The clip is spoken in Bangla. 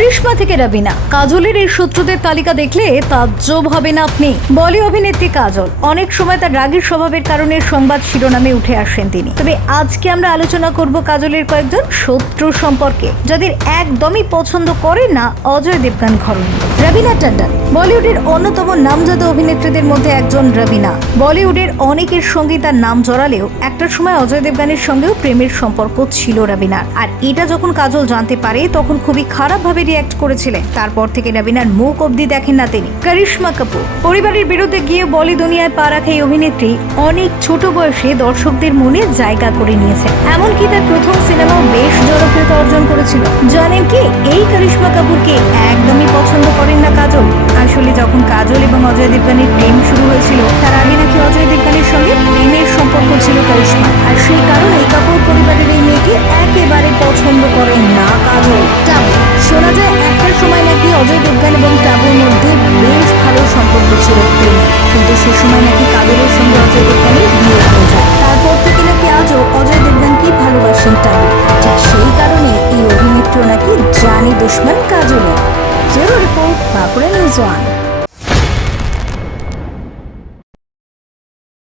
কারিশমা থেকে রাবিনা। কাজলের এই শত্রুদের তালিকা দেখলে তাজ্জব হবে না আপনি। বলি অভিনেত্রী কাজল, অনেক সময় তার রাগের স্বভাবের কারণে সংবাদ শিরোনামে উঠে আসেন তিনি। তবে আজকে আমরা আলোচনা করব কাজলের কয়েকজন শত্রু সম্পর্কে, যাদের একদমই পছন্দ করে না অজয় দেবগান ঘরণী রবিনা টন্ডন, বলিউডের অন্যতম নামজাদা অভিনেত্রীদের মধ্যে একজন রবিনা। বলিউডের অনেকের সঙ্গে তার নাম জড়ালেও একটা সময় অজয় দেবগানের সঙ্গেও প্রেমের সম্পর্ক ছিল রবিনার আর এটা যখন কাজল জানতে পারে, তখন খুবই খারাপভাবে রিয়াক্ট করেছিলেন। তারপর থেকে রবিনার মুখ অবধি দেখেন না তিনি। করিশ্মা কাপুর, পরিবারের বিরুদ্ধে গিয়ে বলি দুনিয়ায় পা রাখা এই অভিনেত্রী অনেক ছোট বয়সে দর্শকদের মনে জায়গা করে নিয়েছে এমনকি তার প্রথম সিনেমা বেশ জনপ্রিয়তা অর্জন করেছিল। জানেন কি, এই করিশ্মা কাপুরকে একদমই পছন্দ করেন না কাজল। আসলে যখন কাজল এবং অজয় দেবগানের প্রেম শুরু হয়েছিল, তার আগে নাকি অজয় দেবগানের সঙ্গে প্রেমের সম্পর্ক ছিল করিশ্মা আর সেই কারণে এই কাপুর পরিবারের এই মেয়েকে একেবারে পছন্দ করেন না কাজল। শোনা যায়, একটা সময় নাকি অজয় দেবগান এবং টাবুর মধ্যে বেশ ভালো সম্পর্ক ছিল প্রেমে। কিন্তু সে সময় নাকি কাজলের সঙ্গে অজয় দেবগানের বিয়ে হয়ে যায়। তারপর থেকে নাকি আজও অজয় দেবগানকেই ভালোবাসেন টাবু। ঠিক সেই কারণে এই অভিনেত্রী নাকি জানি দুশ্মন কাজলের। Zero Report, Papua New Zealand.